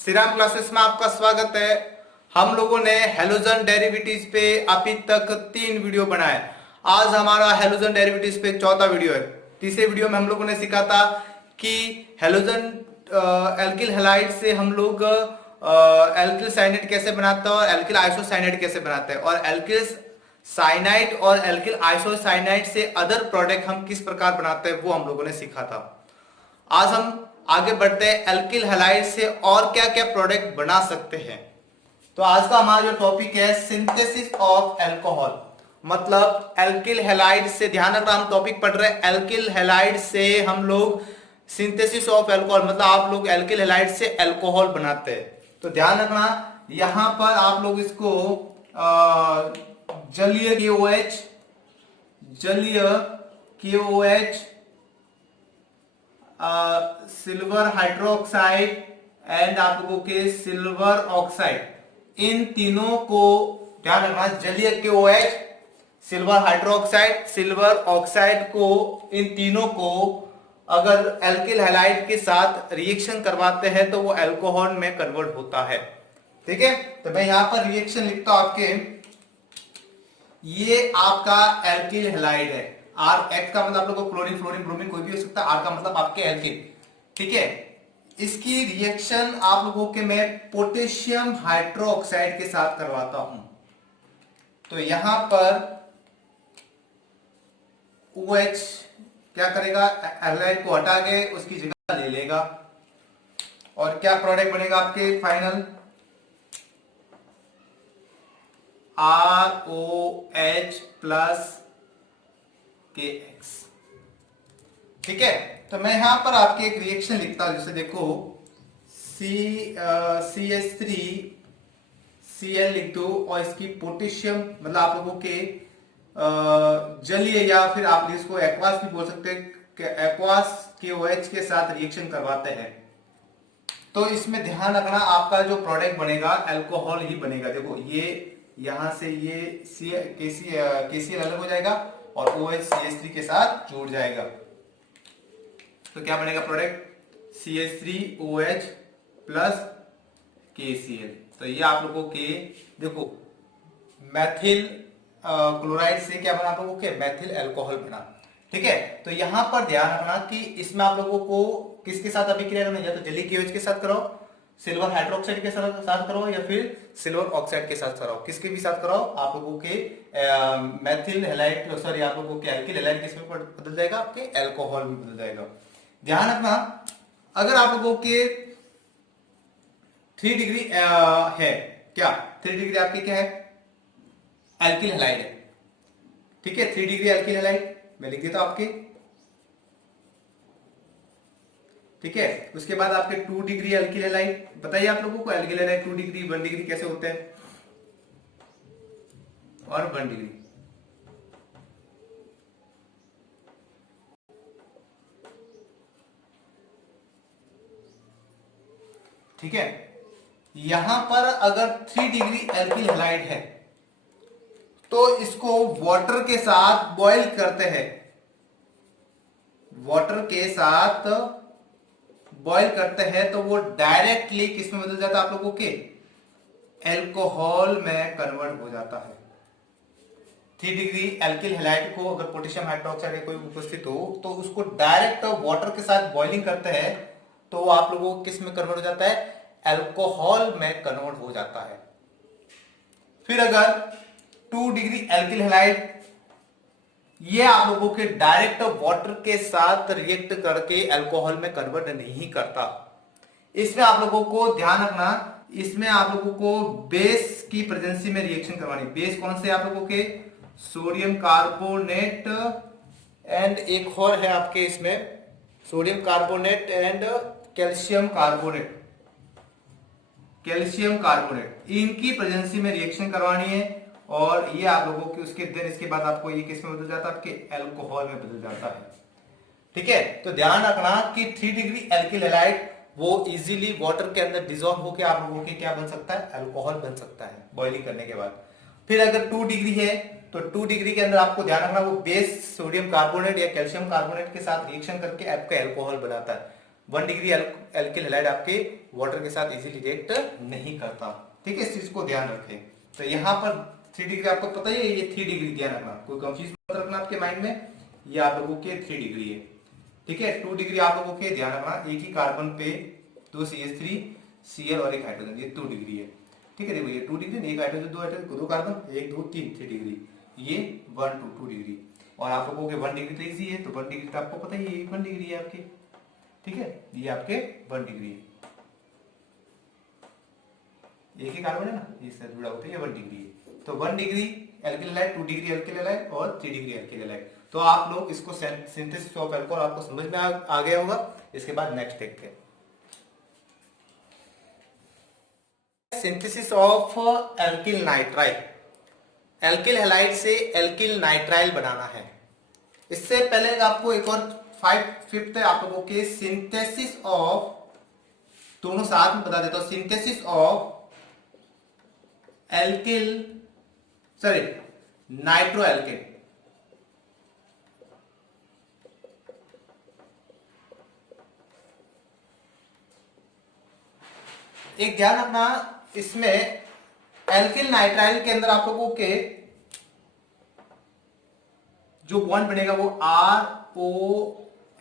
Shriram classes में आपका स्वागत है। हम लोगों ने हेलोजन डेरिवेटिव्स पे अभी तक 3 वीडियो बनाए। आज हमारा हेलोजन डेरिवेटिव्स पे चौथा वीडियो है। तीसरे वीडियो में हम लोगों ने सीखा था कि हेलोजन एल्किल हैलाइड से हम लोग एल्किल साइनाइड कैसे बनाते हैं और एल्किल आइसोसाइनाइड कैसे बनाते हैं, और एल्किल साइनाइड और एल्किल आइसोसाइनाइड से अदर प्रोडक्ट हम किस प्रकार बनाते हैं वो हम लोगों ने सीखा था। आज हम आगे बढ़ते हैं एल्किल हैलाइड से और क्या क्या प्रोडक्ट बना सकते हैं। तो आज का हमारा जो टॉपिक है सिंथेसिस ऑफ अल्कोहल, मतलब एल्किल हैलाइड से, ध्यान रखना हम टॉपिक पढ़ रहे हैं एल्किल हैलाइड से हम लोग सिंथेसिस ऑफ अल्कोहल, मतलब आप लोग एल्किल हैलाइड से अल्कोहल बनाते हैं। तो ध्यान रखना यहां पर आप लोग इसको जलीय KOH, जलीय KOH, सिल्वर हाइड्रोक्साइड एंड आप लोगों के सिल्वर ऑक्साइड, इन तीनों को ध्यान रखना। जलीय KOH, silver hydroxide, silver oxide को, इन तीनों को अगर एल्किल हैलाइड के साथ रिएक्शन करवाते हैं तो वो अल्कोहल में कन्वर्ट होता है। ठीक है, तो मैं यहां पर रिएक्शन लिखता हूं आपके, ये आपका एल्किल हैलाइड है। आर एक्स का मतलब आप लोगों को क्लोरीन, फ्लोरीन, ब्रोमीन कोई भी हो सकता है। आर का मतलब आपके एल्किल। ठीक है, इसकी रिएक्शन आप लोगों के मैं पोटेशियम हाइड्रोक्साइड के साथ करवाता हूं। तो यहां पर OH क्या करेगा, हैलाइड को हटा के उसकी जगह ले लेगा, और क्या प्रोडक्ट बनेगा आपके फाइनल, ROH प्लस KX। ठीक है, तो मैं यहां पर आपके एक रिएक्शन लिखता हूं, जैसे देखो CH3Cl लिख दो, और इसकी पोटेशियम मतलब आप लोगों के जलीय, या फिर आप इसको एक्वास भी बोल सकते हैं, एक्वास KOH के साथ रिएक्शन करवाते हैं। तो इसमें ध्यान रखना आपका जो प्रोडक्ट बनेगा अल्कोहल ही बनेगा। देखो ये यहां से ये KCl अलग हो जाएगा और OH CH3 के साथ जुड़ जाएगा। तो क्या बनेगा प्रोडक्ट, CH3OH प्लस KCl। तो ये आप लोगों के देखो मैथिल क्लोराइड से क्या बना, आप लोगों के मैथिल अल्कोहल बना। ठीक है, तो यहां पर ध्यान रखना कि इसमें आप लोगों को किसके साथ अभिक्रिया करना है, या तो जलीय KOH के साथ कराओ, सिल्वर हाइड्रोक्साइड के साथ कराओ, या फिर सिल्वर ऑक्साइड के साथ कराओ। किसके भी साथ कराओ, आप लोगों के मैथिल हैलाइड, सॉरी आप लोगों के एल्किल हैलाइड किसमें बदल जाएगा, आपके अल्कोहल में बदल जाएगा। ध्यान रखना अगर आप लोगों के 3 डिग्री है, क्या 3 डिग्री आपकी क्या है, एल्किल हैलाइड है। ठीक है, 3 डिग्री एल्किल हैलाइड मैं लिख देता हूं आपके। ठीक है, उसके बाद आपके 2 डिग्री एल्किल हैलाइड। बताइए आप लोगों को एल्किल हैलाइड 2 डिग्री 1 डिग्री कैसे होते हैं, और 1 डिग्री। ठीक है, यहां पर अगर 3 डिग्री एल्किल हैलाइड है तो इसको वाटर के साथ बॉईल करते हैं, वाटर के साथ बॉईल करते हैं तो वो डायरेक्टली किस में बदल जाता है, आप लोगों के अल्कोहल में कन्वर्ट हो जाता है। 3 डिग्री एल्किल हैलाइड को अगर पोटेशियम हाइड्रोक्साइड का कोई उपस्थित हो तो उसको डायरेक्ट वाटर के साथ बॉइलिंग करते हैं तो आप लोगों को किस में कन्वर्ट हो जाता है, अल्कोहल में कन्वर्ट हो जाता है। फिर अगर 2 डिग्री एल्किल हैलाइड, ये आप लोगों के डायरेक्ट वाटर के साथ रिएक्ट करके अल्कोहल में कन्वर्ट नहीं करता। इसमें आप लोगों को ध्यान रखना, इसमें आप लोगों को बेस की प्रेजेंसी में रिएक्शन करवानी। बेस कौन से आप लोगों के, सोडियम कार्बोनेट एंड एक और है आपके इसमें sodium carbonate and calcium carbonate, calcium carbonate, इनकी प्रेजेंसी में रिएक्शन करवानी है। और ये आप लोगों की उसके देन इसके बाद आपको ये किस में बदल जाता है, आपके अल्कोहल में बदल जाता है। ठीक है, तो ध्यान रखना कि 3 डिग्री एल्किल हैलाइड वो इजीली वाटर के अंदर डिसॉल्व होकर आप लोगों के क्या बन सकता है, अल्कोहल बन सकता है बॉइलिंग करने के बाद। फिर अगर 2 डिग्री है तो 2 डिग्री के अंदर आपको ध्यान रखना वो बेस सोडियम कार्बोनेट या कैल्शियम कार्बोनेट के साथ रिएक्शन करके आपका अल्कोहल बनाता है। 1 डिग्री एल्किल हैलाइड आपके वाटर के साथ इजीली रिएक्ट नहीं करता। ठीक है, इस चीज को ध्यान रखें। तो यहाँ पर 3 डिग्री आपको पता ही है, ये 3 डिग्री ध्यान रखना, कोई कंफ्यूज मत रखना आपके माइंड में, ये आप लोगों के 3 डिग्री है। ठीक है, 2 डिग्री आप लोगों के ध्यान रखना, एक ही कार्बन पे 2 CH3 Cl और एक हाइड्रोजन, ये 2 डिग्री है। ठीक है, देखो ये 2 डिग्री, एक हाइड्रोजन, 2 हाइड्रोजन, 2 कार्बन, 1 2 3 3 डिग्री, ये 1 2 डिग्री। और आप लोगों के 1 डिग्री तो इजी है, तो 1 डिग्री तो आपको पता ही है, 1 डिग्री है आपके। ठीक है, ये आपके 1 डिग्री है, एक ही कार्बन है ना, इससे जुड़ा होता है, ये 1 डिग्री है। तो 1 degree alkyl halide, 2 degree alkyl halide और 3 डिग्री एल्किल हैलाइड। तो आप लोग इसको सिंथेसिस ऑफ अल्कोहल आपको समझ में आ गया होगा। इसके बाद नेक्स्ट देखते हैं synthesis of alkyl nitrile. Alkyl halide से एल्किल नाइट्राइल बनाना है। इससे पहले आपको एक और फिफ्थ है आप लोगों के सिंथेसिस ऑफ, दोनों साथ में बता देता हूं, सिंथेसिस ऑफ नाइट्रो एल्किन। एक ध्यान रखना, इसमें एल्किल नाइट्राइल के अंदर आप लोगों के जो बॉन्ड बनेगा वो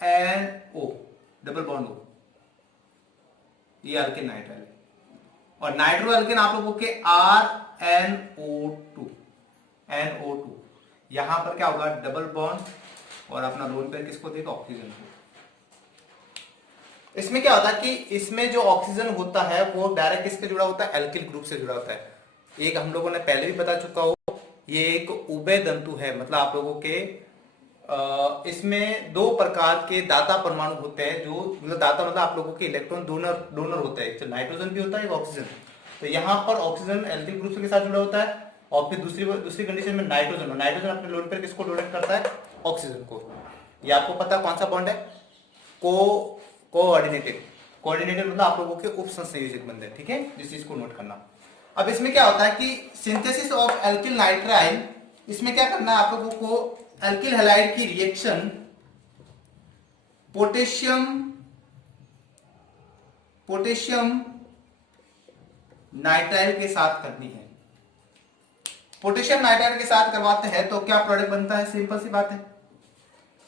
RONO, डबल बॉन्ड हो, ये एल्किल नाइट्राइल है। और नाइट्रो एल्किन आप लोगों के RNO2, यहां पर क्या होगा, डबल बॉन्ड, और अपना लोन पेयर किसको देगा, ऑक्सीजन को। इसमें क्या होता है कि इसमें जो ऑक्सीजन होता है वो डायरेक्ट किससे जुड़ा होता है, एल्किल ग्रुप से जुड़ा होता है। एक हम लोगों ने पहले भी बता चुका हो, ये एक उभयदंतु है, मतलब आप लोगों के इसमें 2 प्रकार के दाता परमाणु होते हैं, जो मतलब दाता मतलब आप लोगों के इलेक्ट्रॉन डोनर होता है, नाइट्रोजन भी होता है, एक ऑक्सीजन। तो यहाँ पर ऑक्सीजन एल्किल ग्रुप के साथ जुड़ा होता है, और फिर दूसरी कंडीशन में नाइट्रोजन अपने लोन पर किसको डोनेट करता है, ऑक्सीजन को। ये आपको पता है कौन सा बॉन्ड है, कोऑर्डिनेटेड मतलब आप लोगों के उपसंयोजक बंध है। ठीक है, इस चीज को नोट करना। अब इसमें क्या होता है कि सिंथेसिस ऑफ एल्किल नाइट्राइल, इसमें क्या करना है आप लोगों को, एल्किल हैलाइड की रिएक्शन पोटेशियम नाइट्राइल के साथ करनी है। पोटेशियम नाइट्राइल के साथ करवाते हैं तो क्या प्रोडक्ट बनता है, सिंपल सी बात है,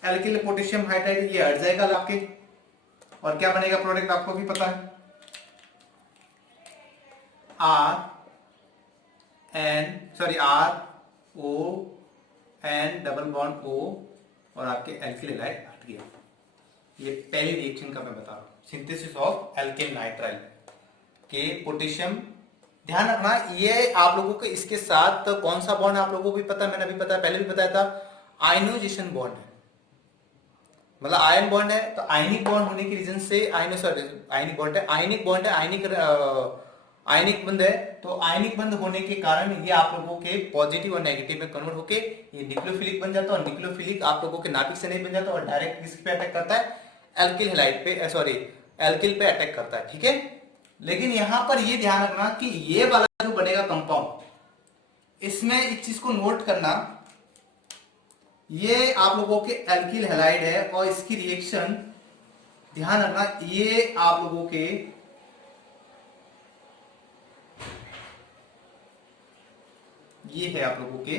एल्किल पोटेशियम हाइड्राइड, ये हट जाएगा आपके, और क्या बनेगा प्रोडक्ट आपको भी पता है, RON डबल बॉन्ड O, और आपके एल्किल हैलाइड हट गया। ये पहली रिएक्शन का मैं बता रहा हूं, सिंथेसिस ऑफ एल्किल नाइट्राइल के पोटेशियम। ध्यान रखना, ये आप लोगों को इसके साथ कौन सा बॉन्ड आप लोगों को भी पता है, मैंने अभी पता है, पहले भी बताया था, आयनोजेशन बॉन्ड है, मतलब आयन बॉन्ड है। तो आयनिक बॉन्ड होने की रीजन से आयनिक बॉन्ड है, आयनिक बंध है। तो आयनिक बंध होने के कारण ये आप लोगों के पॉजिटिव और नेगेटिव में कन्वर्ट होके ये न्यूक्लियोफिलिक बन जाता है, और न्यूक्लियोफिलिक आप लोगों के नाभिक से नहीं बन जाता, और डायरेक्ट किस पे अटैक करता है, एल्किल हैलाइड पे, एल्किल पे अटैक करता है। ठीक है, लेकिन यहां पर ये ध्यान रखना कि ये वाला जो बनेगा कंपाउंड, इसमें एक चीज को नोट करना, ये आप लोगों के एल्किल हैलाइड है, और इसकी रिएक्शन ध्यान रखना, ये आप लोगों के ये है आप लोगों के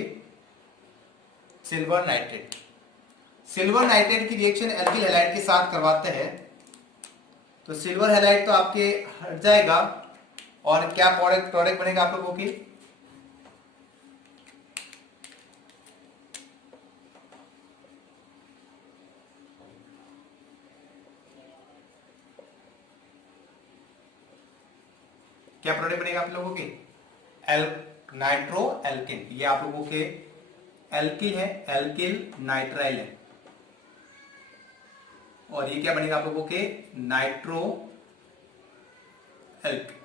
सिल्वर नाइट्रेट की रिएक्शन एल्किल हैलाइड के साथ करवाते हैं। तो सिल्वर हैलाइड तो आपके हट जाएगा, और क्या प्रोडक्ट बनेगा आप लोगों की, क्या प्रोडक्ट बनेगा आप लोगों के, नाइट्रो एल्किन। ये आप लोगों के एल्किल है, एल्किल नाइट्राइल है, और ये क्या बनेगा आप लोगों के, नाइट्रो एल्किन।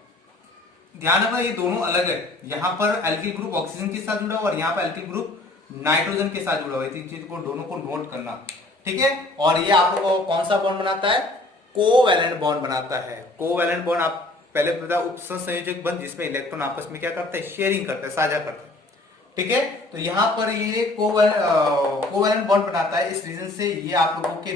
ध्यान रखना, ये दोनों अलग है, यहां पर एल्किल ग्रुप ऑक्सीजन के साथ जुड़ा हुआ, और यहां पर एल्किल ग्रुप नाइट्रोजन के साथ जुड़ा हुआ है। इस चीज को दोनों को नोट करना। ठीक है, और ये आप लोगों को कौन सा बॉन्ड बनाता है, कोवैलेंट बॉन्ड बनाता है। कोवैलेंट बॉन्ड आप पहले पता, उपसंयोजक बंध, जिसमें इलेक्ट्रॉन आपस में क्या करते हैं, शेयरिंग करते हैं, साझा करते हैं। ठीक है, तो यहां पर ये कोवैलेंट बॉन्ड बनाता है, इस रीजन से ये आप लोगों के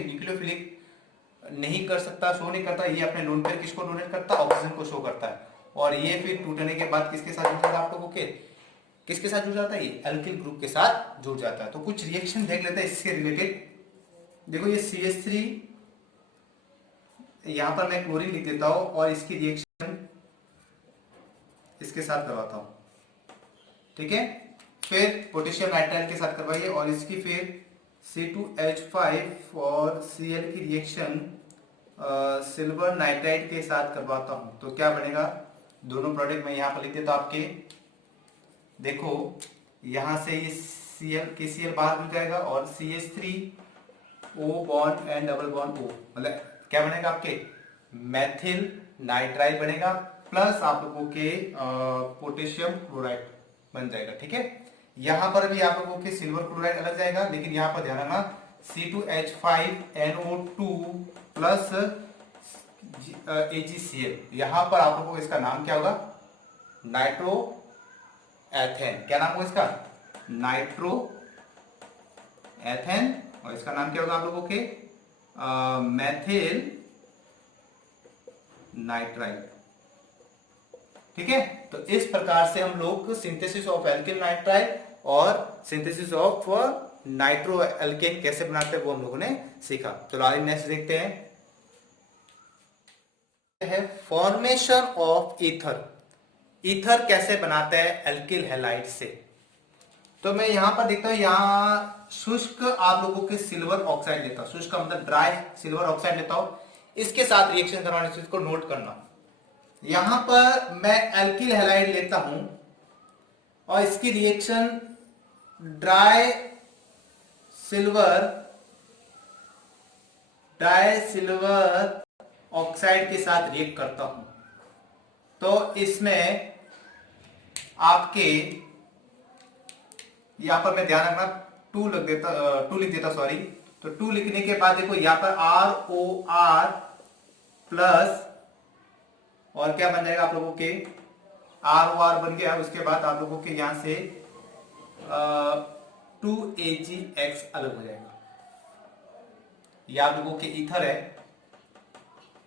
नहीं कर सकता, शो नहीं करता। ये अपने लोन पेयर किसको डोनेट करता है? ऑक्सीजन को शो करता है। और ये फिर टूटने के बाद किसके साथ जुड़ जाता है आप लोगों के? किसके साथ जुड़ जाता है? ये एल्किल ग्रुप के साथ जुड़ जाता है। तो कुछ रिएक्शन देख लेते हैं इसके रिलेटेड। देखो ये CH3, यहां पर मैं क्लोरीन लिख देता हूं और इसकी रिएक्शन इसके साथ करवाता हूं, ठीक है। फिर पोटेशियम नाइट्राइल के साथ करवाइए और इसकी फिर C2H5 और Cl की रिएक्शन सिल्वर नाइट्राइड के साथ करवाता हूं। तो क्या बनेगा? दोनों प्रोडक्ट मैं यहां पर लिख देता हूं आपके। देखो यहां से ये KCl बाहर मिल जाएगा और CH3O bond and double bond O, मतलब क्या बनेगा आपके? मेथिल नाइट्राइल बनेगा प्लस आप लोगों के पोटेशियम क्लोराइड बन जाएगा, ठीक है। यहां पर भी आप लोगों के सिल्वर क्लोराइड अलग जाएगा, लेकिन यहां पर ध्यान रखना C2H5NO2 प्लस AgCl। यहां पर आप लोगों को इसका नाम क्या होगा? Nitro ethane. क्या नाम होगा इसका? Nitro ethane. और इसका नाम क्या होगा आप लोगों के? मेथिल नाइट्राइल, ठीक है। तो इस प्रकार से हम लोग सिंथेसिस ऑफ एल्किल नाइट्राइल और सिंथेसिस ऑफ नाइट्रो एल्केन कैसे बनाते हैं वो हम लोगों ने सीखा। तो आगे नेक्स्ट देखते हैं, है फॉर्मेशन ऑफ ईथर। ईथर कैसे बनाते हैं एल्किल हैलाइड से? तो मैं यहां पर देखता हूं, यहां शुष्क आप लोगों के सिल्वर ऑक्साइड लेता हूं। शुष्क का मतलब ड्राई सिल्वर ऑक्साइड लेता हूं, इसके साथ रिएक्शन करवाने से इसको नोट करना। यहां पर मैं एल्किल हैलाइड लेता हूं और इसकी रिएक्शन ड्राई सिल्वर ऑक्साइड के साथ रिएक्ट करता हूं। तो इसमें आपके यहां पर मैं ध्यान रखना 2 लिख देता सॉरी। तो 2 लिखने के बाद देखो यहां पर ROR प्लस और क्या बन जाएगा आप लोगों के? ROR बन गया। उसके बाद आप लोगों के यहां से 2AgX अलग हो जाएगा। ये आप लोगों के ईथर है,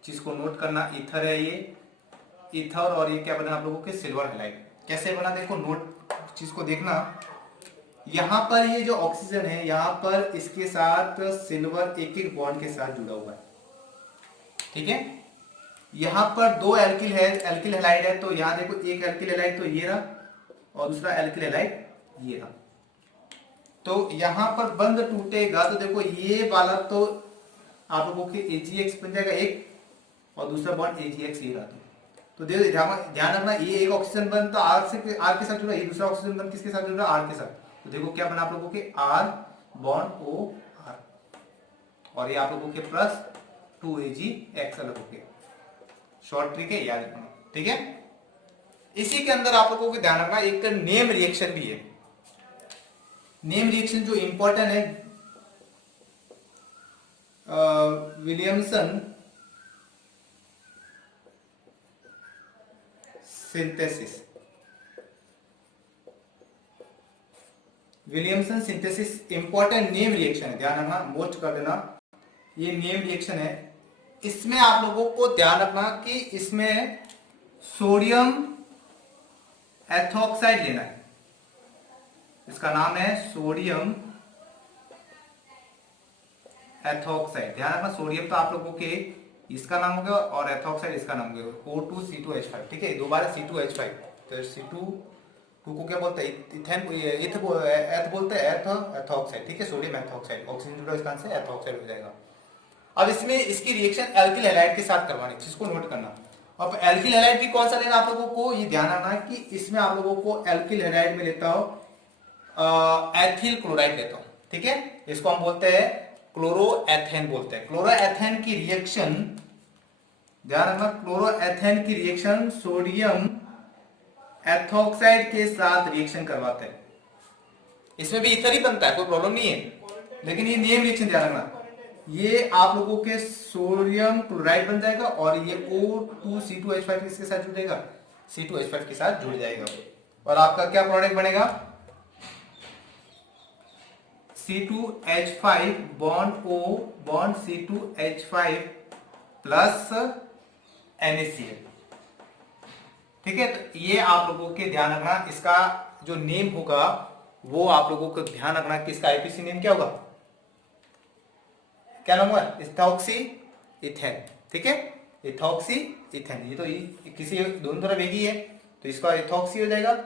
जिसको नोट करना। ईथर है ये ईथर, और ये क्या बना आप लोगों के? Silver halide. कैसे बना देखो, नोट चीज को देखना। यहां पर ये जो ऑक्सीजन है, यहां पर इसके साथ सिल्वर एक बॉन्ड के साथ जुड़ा हुआ है, ठीक है। यहां पर 2 एल्किल हैलाइड है। तो यहां देखो एक एल्किल हैलाइड तो ये रहा और दूसरा एल्किल हैलाइड ये रहा। तो यहां पर बंद टूटेगा तो देखो ये वाला तो आप लोगों के AgX बन जाएगा एक, और दूसरा बॉन्ड AgX ये रहा। तो देखो ध्यान रखना, ये एक ऑक्सीजन बंद तो R के साथ जुड़ा, ये दूसरा ऑक्सीजन बंद किसके साथ जुड़ा? R के साथ। तो देखो क्या बना आप लोगों के? R बॉन्ड OR, और ये आप लोगों के प्लस 2AgX अलग हो गया। शॉर्ट ट्रिक है, याद रखना, ठीक है। इसी के अंदर आप लोगों को ध्यान रखना एक नेम रिएक्शन भी है। नेम रिएक्शन जो इंपॉर्टेंट है, Williamson synthesis. Williamson synthesis important name reaction है, ध्यान रखना, मोस्ट कर देना। ये नेम रिएक्शन है। इसमें आप लोगों को ध्यान रखना कि इसमें सोडियम एथॉक्साइड लेना है। इसका नाम है सोडियम एथॉक्साइड। ध्यान रखना, सोडियम तो आप लोगों के इसका नाम हो गया और एथॉक्साइड इसका नाम हो गया O2C2H5, ठीक है। दोबारा C2H5। तो C2 को क्या बोलते हैं? एथ बोलते हैं, एथॉक्साइड, ठीक है। सोडियम एथॉक्साइड, ऑक्सीजन जुड़ा, इसका आंसर एथॉक्साइड हो जाएगा। अब इसमें इसकी रिएक्शन एल्किल हैलाइड के साथ करवानी, जिसको नोट करना। अब एल्किल हैलाइड भी कौन सा लेना आप लोगों को? ये ध्यान रखना कि इसमें आप लोगों को एल्किल हैलाइड में लेता हूं एथिल क्लोराइड लेता हूं, ठीक है। इसको हम बोलते हैं क्लोरोएथेन बोलते हैं। क्लोरोएथेन की रिएक्शन ध्यान रखना, क्लोरोएथेन की रिएक्शन सोडियम एथॉक्साइड के साथ रिएक्शन करवाते हैं। इसमें भी इथर ही बनता है, कोई प्रॉब्लम नहीं है, लेकिन ये नेम रिएक्शन ध्यान रखना। ये आप लोगों के सोडियम क्लोराइड बन जाएगा और ये O2C2H5 किसके साथ जुड़ेगा? C2H5 के साथ जुड़ जाएगा, और आपका क्या प्रोडक्ट बनेगा? C2H5 bond O bond C2H5 plus NaCl। ठीक है, तो ये आप लोगों के ध्यान रखना, इसका जो नेम होगा वो आप लोगों को ध्यान रखना कि इसका आईपीसी नेम क्या होगा, क्या नाम होगा, इथॉक्सी इथेन। ठीक है, इथॉक्सी इथेन, ये तो किसी दोनों तरफ एक ही है, तो इसका इथॉक्सी हो जाएगा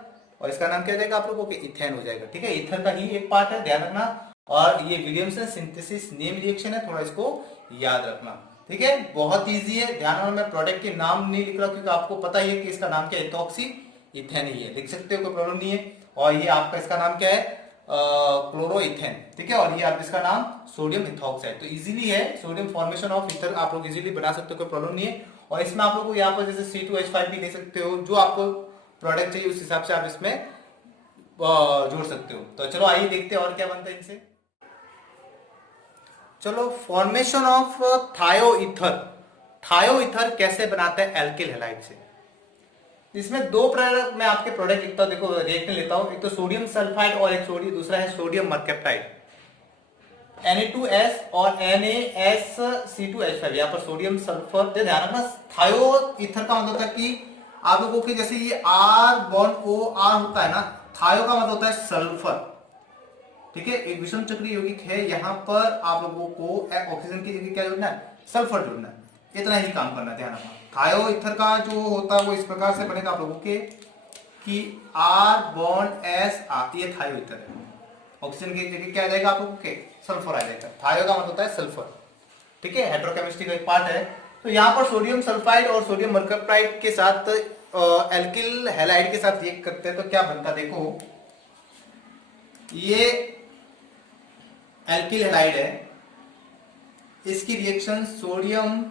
और इसका नाम क्या हो जाएगा आप लोगों के, इथेन हो जाएगा। ठीक है, ईथर का ही एक पार्ट है, ध्यान रखना। और ये विलियमसन सिंथेसिस नेम रिएक्शन है, थोड़ा इसको याद रखना। ठीक है, बहुत इजी है, ध्यान रखना। मैं प्रोडक्ट के नाम नहीं लिख रहा क्योंकि आपको पता ही है कि इसका नाम क्या है, इथॉक्सी इथेन ही है, लिख सकते हो, कोई प्रॉब्लम नहीं है। और ये आपका इसका नाम क्या है, क्लोरोइथेन। ठीक है, और ये आप इसका नाम सोडियम इथॉक्साइड। तो इजीली है, सोडियम फॉर्मेशन ऑफ ईथर आप लोग इजीली बना सकते हो, कोई प्रॉब्लम नहीं है। और इसमें आप लोग को यहाँ पर जैसे C2H5 भी ले सकते हो, जो आपको प्रोडक्ट चाहिए उस हिसाब से आप इसमें जोड़ सकते हो। तो चलो आइए देखते हैं और क्या बनता है इनसे। चलो, फॉर्मेशन ऑफ थायोईथर। थायोईथर कैसे बनाते हैं एल्किल हैलाइड से। इसमें दो प्रोडक्ट मैं आपके प्रोडक्ट लिखता हूं, देखो रिएक्शन लेता हूं, एक तो सोडियम सल्फाइड और एक दूसरा है सोडियम मर्केप्टाइड, Na2S और NaSC2H5। यहाँ पर सोडियम सल्फर, ध्यान रखना थायोईथर का मतलब होता है कि आप लोगों के जैसे ये R बॉन्ड OR होता है ना, थायो का मतलब होता है सल्फर। ठीक है, एक विषम चक्रीय यौगिक है, यहाँ पर आप लोगों को ऑक्सीजन की जगह क्या जोड़ना है, सल्फर जोड़ना है, इतना ही काम करना है, ध्यान रखना। थायोईथर का जो होता है वो इस प्रकार से बनेगा आप लोगों के कि R बॉन्ड SR, ये थायोईथर है, ऑक्सीजन की जगह क्या आ जाएगा आप लोगों के, सल्फर आ जाएगा। थायो का मतलब होता है सल्फर। ठीक है, हेट्रोकेमिस्ट्री का एक पार्ट है। तो यहाँ पर सोडियम सल्फाइड और सोडियम मर्कप्टाइड के साथ एल्किल हैलाइड के साथ रिएक्ट करते हैं तो क्या बनता है, देखो ये एल्किल हैलाइड है, इसकी रिएक्शन सोडियम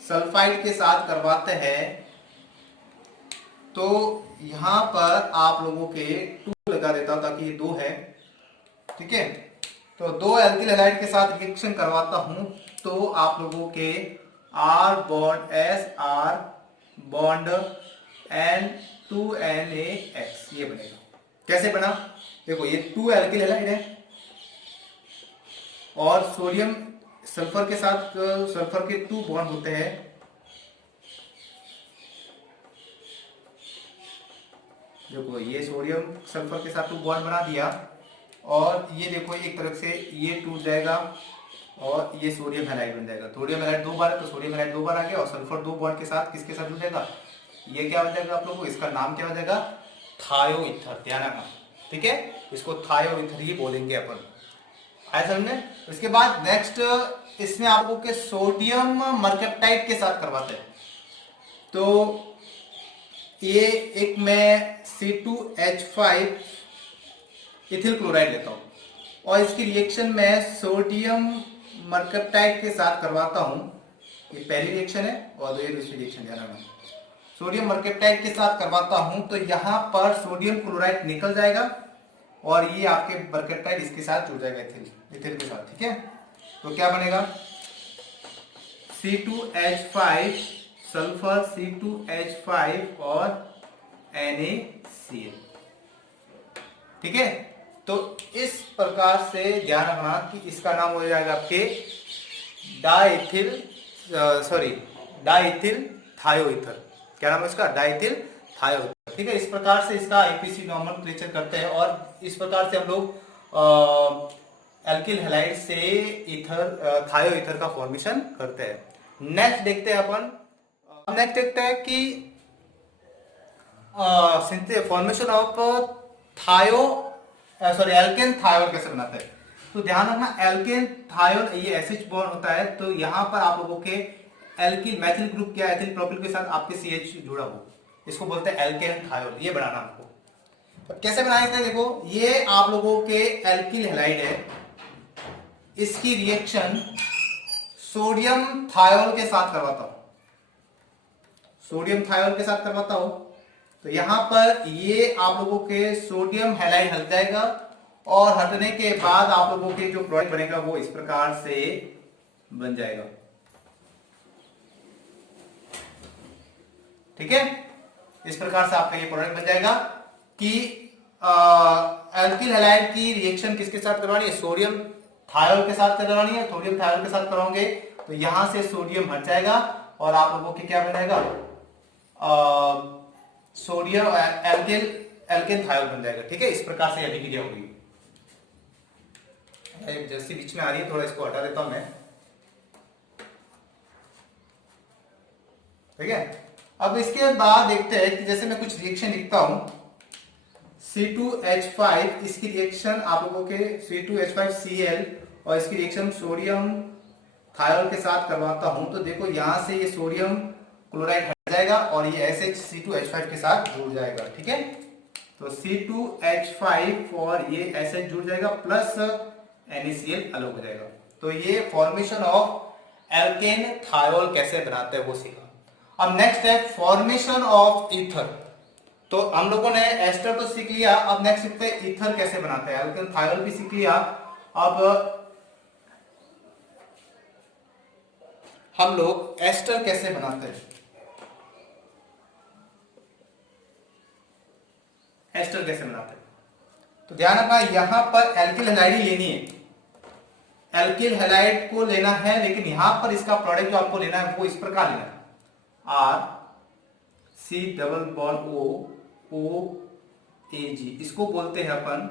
सल्फाइड के साथ करवाते हैं, तो यहां पर आप लोगों के 2 लगा देता हूं ताकि ये 2 है। ठीक है, तो 2 एल्किल हैलाइड के साथ रिएक्शन करवाता हूं तो आप लोगों के R bond SR bond N2NaX ये बनेगा। कैसे बना, देखो ये 2 एल्किल हैलाइड है और सोडियम सल्फर के साथ सल्फर के 2 बॉन्ड होते हैं, देखो ये सोडियम सल्फर के साथ 2 बॉन्ड बना दिया और ये देखो एक तरफ से ये टूट जाएगा और ये सोडियम हैलाइड बन जाएगा। सोडियम हैलाइड 2 बार है तो सोडियम हैलाइड 2 बार आ गया और सल्फर 2 बॉन्ड के साथ किसके साथ जुड़ जाएगा, ये क्या हो जाएगा आप लोगों को, इसका नाम क्या हो जाएगा, थायोईथर। ध्यान रखना, ठीक है, इसको थायोईथर ही बोलेंगे अपन, आया समझने। इसके बाद नेक्स्ट इसमें आपको के सोडियम मर्केप्टाइड के साथ करवाते हैं, तो ये एक मैं C2H5 इथिल क्लोराइड लेता हूं और इसकी रिएक्शन में सोडियम मर्केप्टाइड के साथ करवाता हूं, ये पहली रिएक्शन है और ये दूसरी रिएक्शन, ध्यान रखना, सोडियम मर्केप्टाइड के साथ करवाता हूं तो यहां पर सोडियम क्लोराइड निकल जाएगा और ये आपके मर्केप्टाइड इसके साथ जुड़ जाएगा इथिल के साथ। ठीक है, तो क्या बनेगा, C2H5 सल्फर C2H5 और NaCl। ठीक है, तो इस प्रकार से ध्यान रखना कि इसका नाम हो जाएगा आपके डाइथिल थायोईथर। क्या नाम है इसका, डाइथिल थायोईथर। ठीक है, इस प्रकार से इसका आईपीसी नॉमेनक्लेचर करते हैं और इस प्रकार से हम लोग एल्किल हैलाइड से ईथर थायोईथर का फॉर्मेशन करते हैं। नेक्स्ट देखते हैं अपन, नेक्स्ट देखते हैं कि फॉर्मेशन ऑफ एल्केन थायोल कैसे बनाते हैं। तो ध्यान रखना, एल्केन थायोल ये SH बॉन्ड होता है, तो यहां पर आप लोगों के एल्किल मैथिल ग्रुप क्या एथिल प्रोपिल के साथ आपके CH जुड़ा हो, इसको बोलते हैं एल्केन थायोल, ये बनाना हमको। तो कैसे बनाएंगे, देखो ये आप लोगों के एल्किल हैलाइड है, इसकी रिएक्शन सोडियम थायोल के साथ करवाता हूं, सोडियम थायोल के साथ करवाता हूं, तो यहां पर ये आप लोगों के सोडियम हैलाइड हट जाएगा और हटने के बाद आप लोगों के जो प्रोडक्ट बनेगा वो इस प्रकार से बन जाएगा। ठीक है, इस प्रकार से आपका ये प्रोडक्ट बन जाएगा कि एल्किल हैलाइड की रिएक्शन किसके साथ करवानी है, सोडियम थायोल के साथ करवानी है। सोडियम थायोल के साथ करवाओगे तो यहां से सोडियम हट जाएगा और आप लोगों के क्या बनेगा, सोडियम एल्केन एल्केन थायोल बन जाएगा। ठीक है, इस प्रकार से अभिक्रिया होगी। जैसे बीच में आ रही है, थोड़ा इसको हटा देता हूं मैं। ठीक है, अब इसके बाद देखते हैं कि जैसे मैं कुछ रिएक्शन लिखता हूं, C2H5, इसकी रिएक्शन आप लोगों के C2H5Cl और इसकी रिएक्शन सोडियम थायोल के साथ करवाता हूं, तो देखो यहां से ये सोडियम क्लोराइड हट जाएगा और ये SH C2H5 के साथ जुड़ जाएगा। ठीक है, तो C2H5 और ये SH जुड़ जाएगा प्लस NaCl अलग हो जाएगा। तो ये फॉर्मेशन ऑफ एल्केन थायोल कैसे बनाते हैं वो सीखा। अब नेक्स्ट है फॉर्मेशन ऑफ ईथर। तो हम लोगों ने एस्टर तो सीख लिया, अब नेक्स्ट सीखते हैं ईथर कैसे बनाते हैं। एल्केन थायोल भी सीख लिया, अब हम लोग एस्टर कैसे बनाते हैं। एस्टर कैसे बनाते हैं, तो ध्यान रखना यहां पर एल्किल हैलाइड ही लेनी है, एल्किल हैलाइड को लेना है, लेकिन यहां पर इसका प्रोडक्ट जो आपको लेना है वो इस प्रकार लेना है, RC≡OAG, इसको बोलते हैं अपन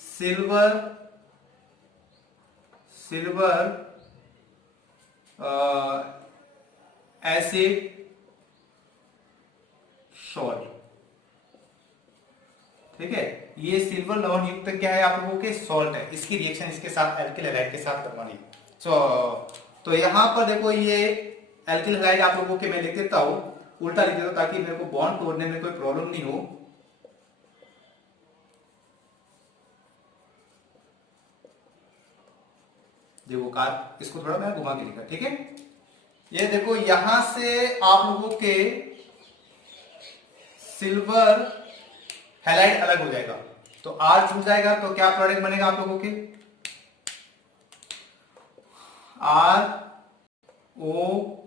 सिल्वर एसिड सॉल्ट। ठीक है, ये सिल्वर लवण युक्त क्या है आप लोगों के सॉल्ट है, इसकी रिएक्शन इसके साथ एल्किल हैलाइड के साथ करवानी। तो यहां पर देखो ये एल्किल हैलाइड आप लोगों के मैं लिख देता हूं, उल्टा लिख देता हूं ताकि मेरे को बॉन्ड तोड़ने में कोई प्रॉब्लम नहीं हो। देखो कार इसको थोड़ा मैं घुमा के लिखा। ठीक है, ये देखो यहां से आप लोगों के सिल्वर हैलाइड अलग हो जाएगा, तो R छूट जाएगा, तो क्या प्रोडक्ट बनेगा आप लोगों के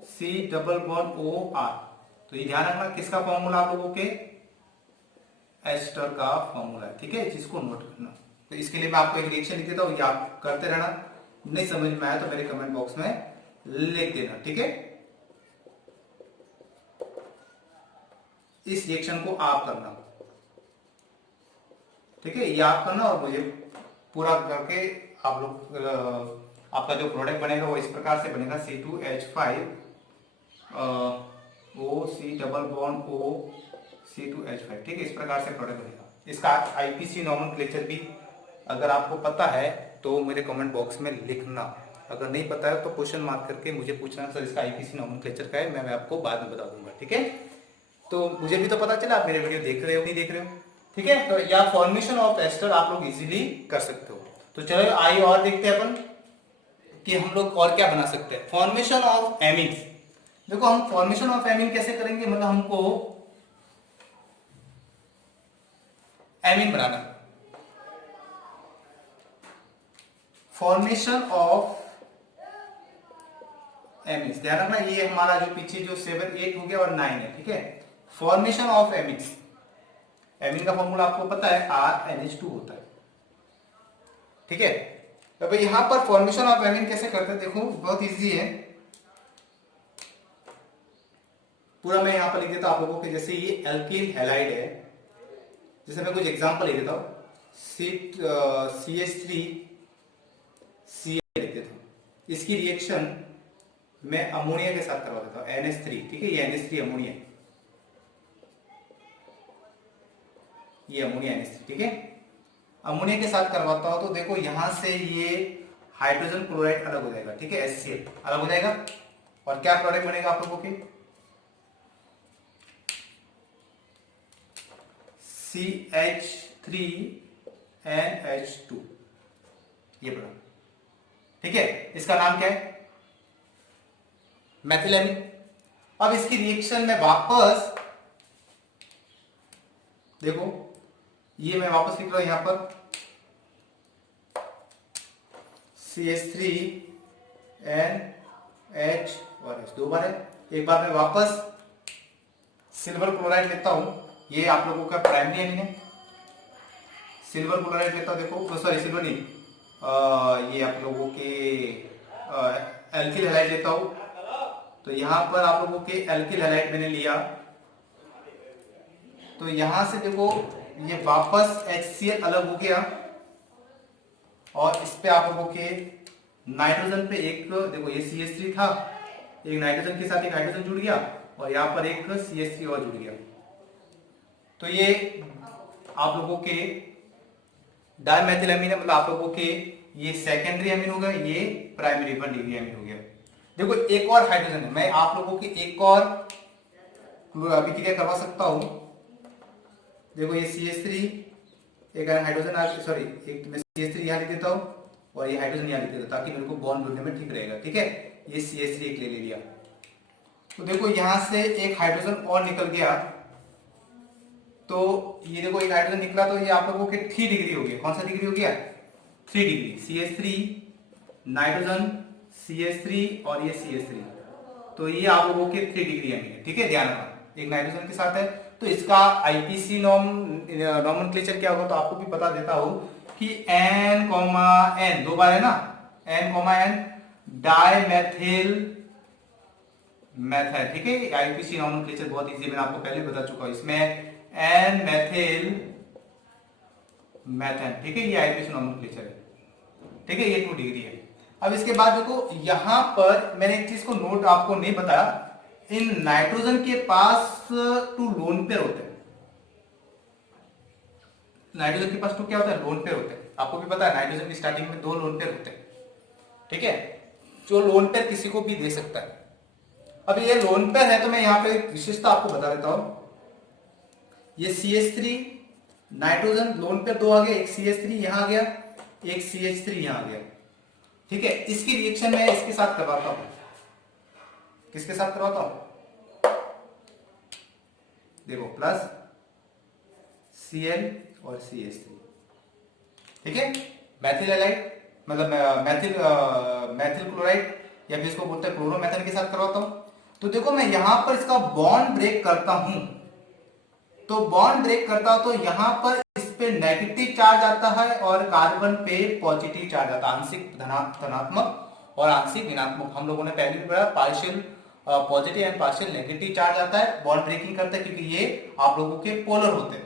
ROC≡OR। तो ये ध्यान रखना किसका फॉर्मूला आप लोगों के एस्टर का फॉर्मूला है। ठीक है, जिसको नोट करना। तो इसके लिए मैं आपको एक रिएक्शन लिख देता हूं, आप करते रहना, नहीं समझ में आया तो मेरे कमेंट बॉक्स में लिख देना। ठीक है, इस रिएक्शन को आप करना। ठीक है, ये आप करना और मुझे पूरा करके आप लोग आपका जो प्रोडक्ट बनेगा वो इस प्रकार से बनेगा C2H5OC≡O ठीक है, इस प्रकार से प्रोडक्ट बनेगा। इसका आईपीसी नॉमेनक्लेचर भी अगर आपको पता है तो मेरे कमेंट बॉक्स में लिखना, अगर नहीं पता है तो क्वेश्चन मार्क करके मुझे पूछना, सर इसका आईपीसी नॉमेनक्लेचर क्या है, मैं आपको बाद में बता दूंगा। ठीक है, तो मुझे भी तो पता चला आप मेरे वीडियो देख रहे हो नहीं देख रहे हो। ठीक है, तो या फॉर्मेशन ऑफ एस्टर आप लोग इजीली कर सकते हो। तो चलो आई और देखते हैं अपन कि हम लोग और क्या बना सकते हैं। फॉर्मेशन ऑफ एमीन्स, देखो हम फॉर्मेशन ऑफ एमीन कैसे करेंगे, मतलब हमको amine banana, formation of amines, ध्यान रखना ये हमारा जो पीछे जो 7 8 हो गया और 9 है। ठीक है, फॉर्मेशन ऑफ एमीन्स, एमीन का फॉर्मूला आपको पता है RNH2 होता है। ठीक है, तो भाई यहां पर फॉर्मेशन ऑफ एमीन कैसे करते हैं, देखो बहुत इजी है, पूरा मैं यहां पर लिख देता हूं आप लोगों के। जैसे ये एल्किल हैलाइड है, जैसे मैं कुछ एग्जांपल लिख देता हूं, CH3Cl लिख देता हूं, इसकी रिएक्शन मैं अमोनिया के साथ करवा देता हूं NH3। ठीक है, ये NH3 अमोनिया, ये अमोनिया NH3। ठीक है, अमोनिया के साथ करवाता हूं तो देखो यहां से ये हाइड्रोजन क्लोराइड अलग हो जाएगा। ठीक है, HCl अलग हो जाएगा और क्या प्रोडक्ट बनेगा आप लोगों के CH3NH2, ये बना। ठीक है, इसका नाम क्या है मेथिलेमिन। अब इसकी रिएक्शन में वापस देखो, ये मैं वापस लिख रहा हूं यहां पर CH3NH और H, 2 बार है। एक बार मैं वापस सिल्वर क्लोराइड लेता हूं, ये आप लोगों का प्राइमरी एमीन है, सिल्वर क्लोराइड लेता हूं, देखो सॉरी सिल्वर नहीं, ये आप लोगों के एल्किल हैलाइड लेता हूं, तो यहां पर आप लोगों के एल्किल हैलाइड मैंने लिया, तो यहां से देखो ये वापस HCl अलग हो गया, और इस पे आप लोगों के नाइट्रोजन पे एक देखो ये CH3 था, एक नाइट्रोजन के साथ एक हाइड्रोजन जुड़ गया, और यहाँ पर एक CH3 और जुड़ गया। तो ये आप लोगों के डाइमेथिलामीन, मतलब आप लोगों के ये सेकेंडरी अमीन हो गया, ये प्राइमरी 1 डिग्री अमीन हो गया। देखो एक और हाइड्रोजन है, मैं आप लोगों के एक और अभिक्रिया करवा सकता हूं। देखो ये CH3, एक हाइड्रोजन, सॉरी एक मैं CH3 यहाँ लिख देता हूँ और ये हाइड्रोजन यहाँ लिख देता हूँ, ताकि मेरे को बॉन्ड जुड़ने में ठीक रहेगा। ठीक है, ये CH3 एक ले लिया, तो देखो यहां से एक हाइड्रोजन और निकल गया, तो ये देखो एक हाइड्रोजन निकला, तो ये आप लोगों के 3 डिग्री हो गया। कौन सा डिग्री हो गया? 3 डिग्री। CH3 नाइट्रोजन, CH3 और ये CH3, तो ये आप लोगों के 3 डिग्री अमीन है। ठीक है, ध्यान रखना, एक नाइट्रोजन के साथ है, तो इसका IPC नॉमेनक्लेचर क्या होगा, तो आपको भी बता देता हूं कि N, N 2 बार है ना, N, डाइमेथिल मेथाइल। ठीक है, IPC नॉमेनक्लेचर बहुत इजी, मैंने आपको पहले बता चुका हूं। इसमें N मेथिल मेथेन, ठीक है, ये IPC नॉमेनक्लेचर है। ठीक है, ये 2 डिग्री है। अब इसके बाद देखो यहां पर मैंने एक चीज को नोट आपको नहीं बताया, इन नाइट्रोजन के पास 2 लोन पेयर होते हैं। नाइट्रोजन के पास 2 क्या होता है? लोन पेयर होते हैं। आपको भी पता है नाइट्रोजन की स्टार्टिंग में 2 लोन पेयर होते हैं। ठीक है, जो लोन पेयर किसी को भी दे सकता है। अब ये लोन पेयर है, तो मैं यहां पे एक विशेषता आपको बता देता हूं। ये CH3 नाइट्रोजन लोन पेयर 2 आ गया, एक CH3 यहां आ गया, एक CH3 यहां आ गया। ठीक है, इसकी रिएक्शन मैं इसके साथ करवाता हूं। किसके साथ करवाता हूं? देखो प्लस Cl और CH3। ठीक है, मैथिल हैलाइड, मतलब मैथिल क्लोराइड, या फिर इसको बोलते हैं क्लोरोमेथेन के साथ करवाता हूं। तो देखो मैं यहां पर इसका बॉन्ड ब्रेक करता हूं, तो बॉन्ड ब्रेक करता हूं, तो यहां पर इस पे नेगेटिव चार्ज आता है और कार्बन पे पॉजिटिव चार्ज आता है, आंशिक धनात्मक और आंशिक ऋणात्मक। हम लोगों ने पहले भी पढ़ा, partial positive and partial negative charge आता है, बॉन्ड ब्रेकिंग करता है, क्योंकि ये आप लोगों के पोलर होते हैं।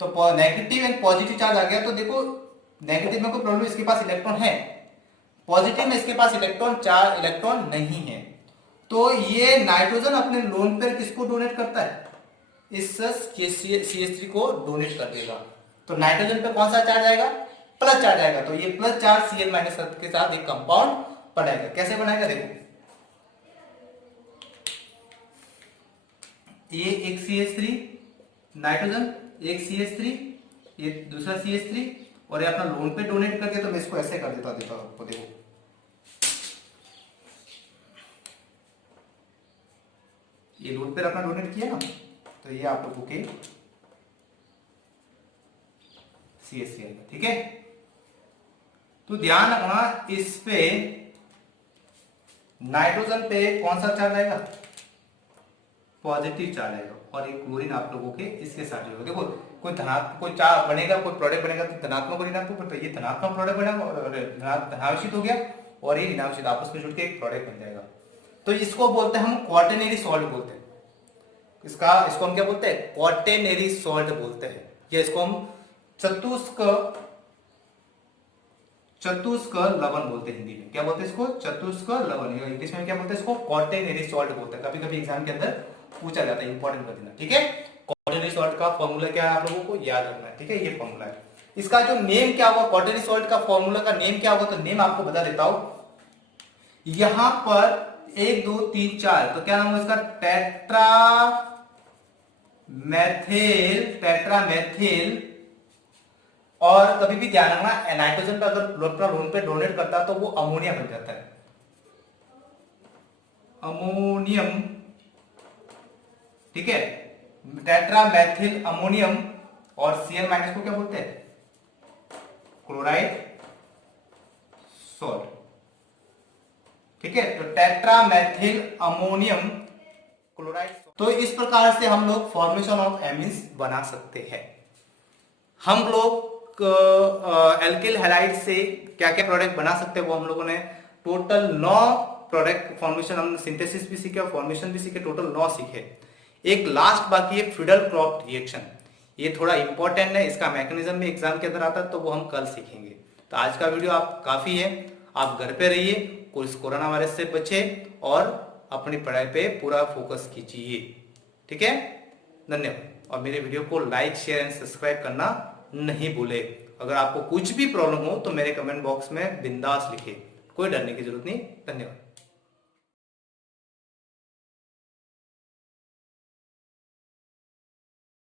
तो नेगेटिव एंड पॉजिटिव चार्ज आ गया, तो देखो नेगेटिव में कोई प्रॉब्लम, इसके पास इलेक्ट्रॉन है, पॉजिटिव में इसके पास इलेक्ट्रॉन नहीं है। तो ये नाइट्रोजन अपने लोन पेयर किसको डोनेट करता है? इस CH3 को डोनेट कर देगा। तो नाइट्रोजन पे कौन सा चार्ज आएगा? प्लस चार्ज आएगा, तो ये प्लस चार्ज Cl- के साथ एक कंपाउंड बनाएगा। कैसे बनाएगा? देखो ये एक CH3 नाइट्रोजन, एक CH3, ये दूसरा CH3, और ये अपना लोन पे डोनेट कर दिया, तो मैं इसको ऐसे कर देता हूं आपको। देखो ये लोन पे अपना डोनेट किया ना, तो ये आप लोगों के CH3 है। ठीक है, तो ध्यान रखना, इस पे नाइट्रोजन पे कौन सा चार्ज आएगा? पॉजिटिव चार्ज आएगा, और एक क्लोरीन आप लोगों के इसके साथ होगा। देखो कोई धनात्मक, कोई चार्ज बनेगा, कोई प्रोडक्ट बनेगा, तो धनात्मक और ऋणात्मक, तो ये धनात्मक प्रोडक्ट बनेगा और धनावेशित हो गया, और ये ऋणावेशित आपस में जुड़ के एक प्रोडक्ट बन जाएगा। तो इसको बोलते हैं हम क्वाटरनरी सॉल्ट बोलते हैं। इसको हम क्या बोलते हैं? क्वाटरनरी सॉल्ट बोलते हैं, या इसको हम चतुष्क लवण बोलते हैं। हिंदी में क्या बोलते हैं इसको? चतुष्क लवण। इंग्लिश में क्या बोलते हैं इसको? क्वाटरनरी सॉल्ट बोलते हैं। कभी कभी एग्जाम के अंदर पूछा जाता है, इंपॉर्टेंट कर देना। ठीक है, क्वाटरनरी सॉल्ट का फॉर्मूला क्या है आप लोगों को याद रखना है। ठीक है, ये फॉर्मूला है। इसका जो नेम क्या होगा, क्वाटरनरी सॉल्ट का फॉर्मूला का नेम क्या होगा, तो नेम आपको बता देता हूं। यहां पर 1 2 3 4, तो क्या नाम है इसका? टेट्रामेथिल। और कभी भी ध्यान रखना, नाइट्रोजन पे अगर लोन पे डोनेट करता है, तो वो अमोनिया बन जाता है, अमोनियम। ठीक है, टेट्रामेथिल अमोनियम, और Cl- को क्या बोलते हैं? Chloride salt. ठीक है, तो टेट्रामेथिल अमोनियम क्लोराइड। तो इस प्रकार से हम लोग फॉर्मेशन ऑफ एमीन्स बना सकते हैं। हम लोग एल्किल हैलाइड से क्या क्या प्रोडक्ट बना सकते हैं, वो हम लोगों ने टोटल 9 प्रोडक्ट फॉर्मेशन, हमने सिंथेसिस भी सीखे और फॉर्मेशन भी सीखे, टोटल 9 सीखे। एक लास्ट बाकी है फ्रीडल क्रॉप रिएक्शन, ये थोड़ा इंपॉर्टेंट है, इसका मैकेनिज्म भी एग्जाम के अंदर आता है, तो वो हम कल सीखेंगे। तो आज का वीडियो आप काफी है, आप घर पे रहिए, कोरोना वायरस से बचे और अपनी पढ़ाई पे पूरा फोकस कीजिए। ठीक है, धन्यवाद। और मेरे वीडियो को लाइक, शेयर एंड सब्सक्राइब करना नहीं भूले। अगर आपको कुछ भी प्रॉब्लम हो तो मेरे कमेंट बॉक्स में बिंदास लिखे, कोई डरने की जरूरत नहीं। धन्यवाद।